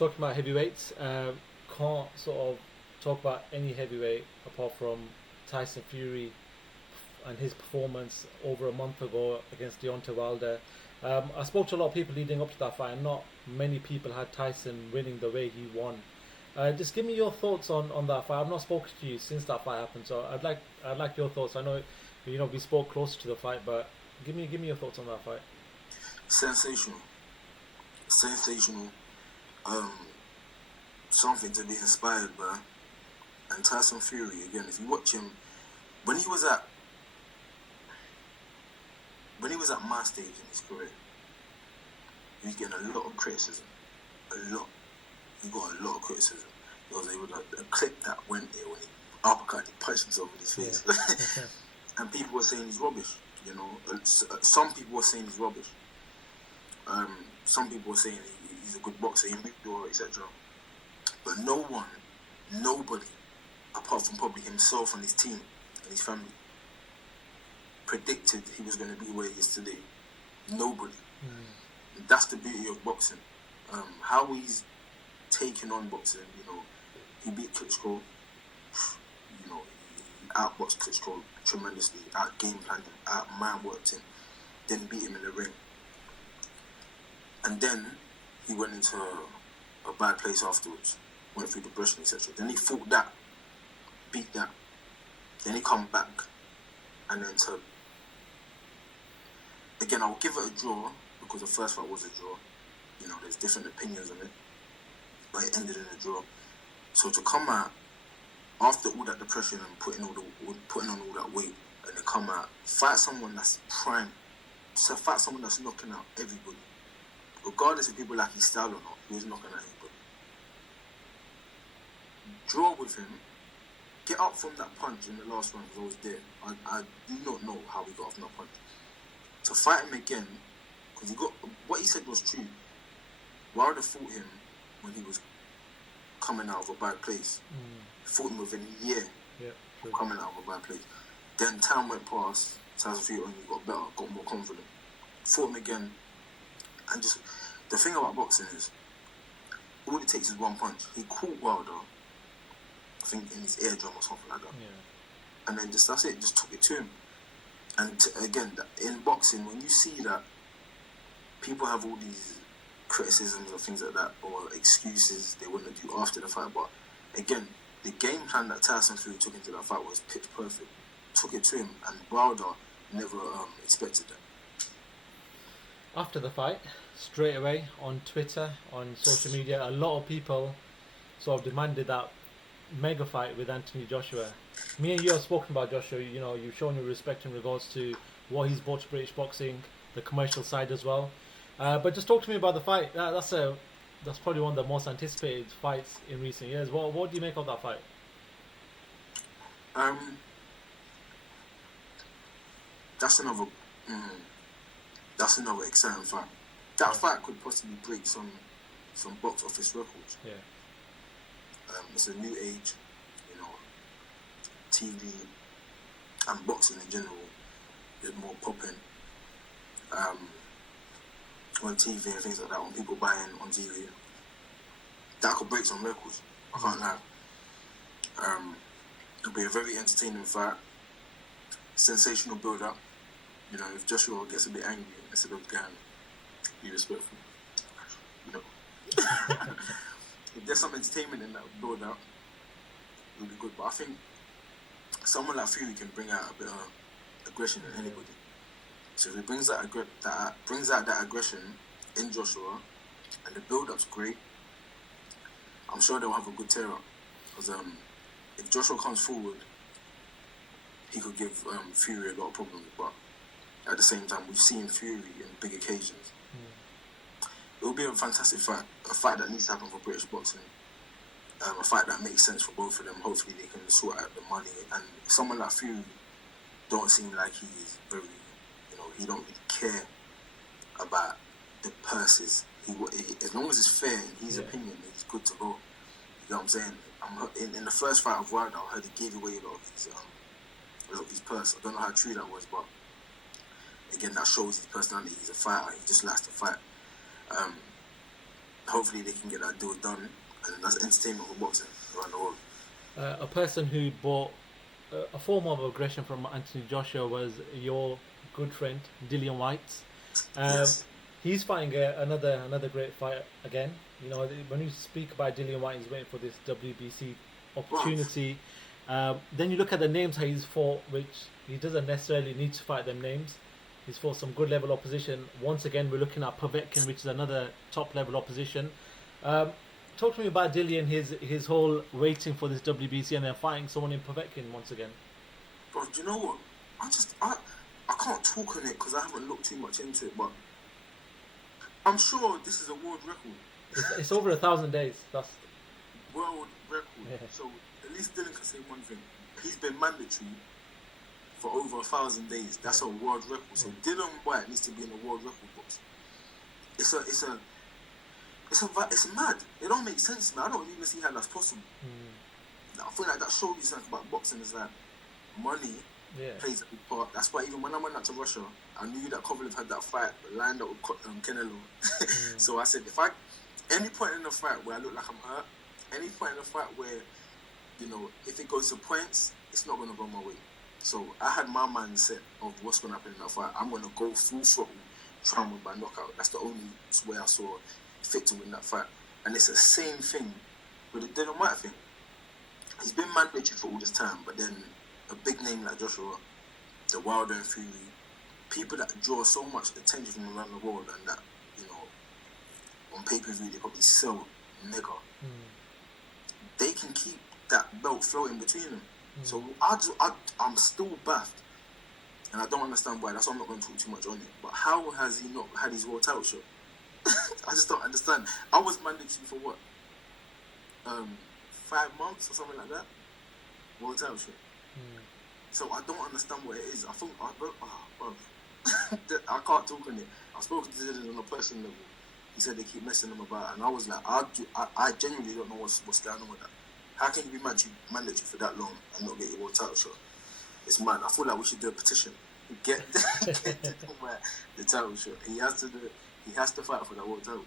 talking about heavyweights, can't sort of talk about any heavyweight apart from Tyson Fury and his performance over a month ago against Deontay Wilder. I spoke to a lot of people leading up to that fight, and not many people had Tyson winning the way he won. Just give me your thoughts on that fight. I've not spoken to you since that fight happened, so I'd like your thoughts. I know we spoke closer to the fight, but give me your thoughts on that fight. Sensational. Something to be inspired by. And Tyson Fury, again, if you watch him, when he was at my stage in his career, he was getting a lot of criticism. A lot. He got a lot of criticism. There was a clip that went there when he uppercut, he punched himself in his face. Yeah. And people were saying he's rubbish, Some people were saying he's rubbish. Some people were saying he's a good boxer, he moved well, etc. But nobody, apart from probably himself and his team and his family, predicted he was going to be where he is today. Nobody. That's the beauty of boxing. How he's taken on boxing, he beat Klitschko, he outboxed Klitschko tremendously, out game planned him, out man worked him, then beat him in the ring. And then he went into a bad place afterwards, went through depression, etc. Then he fought that, beat that, then he come back, and then again, I'll give it a draw, because the first fight was a draw. There's different opinions on it, but it ended in a draw. So to come out after all that depression and putting on all that weight, and then come out, fight someone that's prime, so fight someone that's knocking out everybody, regardless if people like his style or not, he was knocking out everybody. Draw with him, get up from that punch in the last round, because I was there. I do not know how he got off that punch. To fight him again, because what he said was true. Wilder fought him when he was coming out of a bad place. He fought him within a year of coming out of a bad place. Then time went past, Tyson Fury only got better, got more confident. Fought him again, and just the thing about boxing is, all it takes is one punch. He caught Wilder, I think in his eardrum or something like that, and then that's it. Just took it to him. And again, in boxing, when you see that people have all these criticisms or things like that, or excuses they want to do after the fight, but again, the game plan that Tyson Fury took into that fight was pitch perfect. Took it to him, and Wilder never expected that. After the fight, straight away on Twitter, on social media, a lot of people sort of demanded that mega fight with Anthony Joshua. Me and you have spoken about Joshua. You've shown your respect in regards to what he's brought to British boxing, the commercial side as well. But just talk to me about the fight. That's probably one of the most anticipated fights in recent years. What do you make of that fight? That's another exciting fight. That fight could possibly break some box office records. Yeah. It's a new age, TV and boxing in general is more popping on TV and things like that. When people buy in on TV, that could break some records. I can't lie. It'll be a very entertaining fight. Sensational build-up. If Joshua gets a bit angry instead of going, be respectful. If there's some entertainment in that build-up, it'll be good. But I think someone like Fury can bring out a bit of aggression in anybody. So if he brings out that aggression in Joshua, and the build-up's great, I'm sure they'll have a good tear-up. Because if Joshua comes forward, he could give Fury a lot of problems. But at the same time, we've seen Fury in big occasions. It will be a fantastic fight, a fight that needs to happen for British boxing, a fight that makes sense for both of them. Hopefully they can sort out the money. And someone like Fury don't seem like he is very, he don't really care about the purses. As long as it's fair, in his opinion, he's good to go. You know what I'm saying? In the first fight of Wilder, I heard he gave away a lot of his purse. I don't know how true that was, but again, that shows his personality. He's a fighter. He just likes to fight. hopefully they can get that deal done, and that's entertainment for boxing around the world. A person who bought a form of aggression from Anthony Joshua was your good friend Dillian Whyte. Yes. He's fighting another great fight again. You know, when you speak about Dillian Whyte, he's waiting for this WBC opportunity. Then you look at the names how he's fought, which he doesn't necessarily need to fight them names. He's fought some good level opposition. Once again, we're looking at Povetkin, which is another top level opposition. Talk to me about Dillian, his whole waiting for this WBC and then fighting someone in Povetkin once again. Bro, do you know what? I can't talk on it because I haven't looked too much into it, but I'm sure this is a world record. It's over 1,000 days. That's world record. Yeah. So at least Dillian can say one thing. He's been mandatory for over 1,000 days. That's a world record. So Dillian Whyte needs to be in the world record books. It's mad. It don't make sense, man. I don't even see how that's possible. I feel like that shows you something about boxing is that money plays a big part. That's why even when I went out to Russia, I knew that Kovalev had that fight lined up with Canelo. So I said, any point in the fight where I look like I'm hurt, any point in the fight where, you know, if it goes to points, it's not going to go my way. So I had my mindset of what's going to happen in that fight. I'm going to go full throttle, try and win by knockout. That's the only way I saw fit to win that fight. And it's the same thing with the Dillian Whyte thing. He's been mandatory for all this time, but then a big name like Joshua, the Wilder and Fury, people that draw so much attention from around the world and that, you know, on pay-per-view they probably sell mega. They can keep that belt floating between them. So I'm still baffed, and I don't understand why. That's why I'm not going to talk too much on it. But how has he not had his world title shot? I just don't understand. I was mandatory for what? 5 months or something like that? World title shot. So I don't understand what it is. I think, I can't talk on it. I spoke to Dylan on a personal level. He said they keep messing him about, and I was like, I genuinely don't know what's going on with that. How can you be mandatory for that long and not get your world title shot? It's mad. I feel like we should do a petition. Get the title shot. He has to do it. He has to fight for that world title.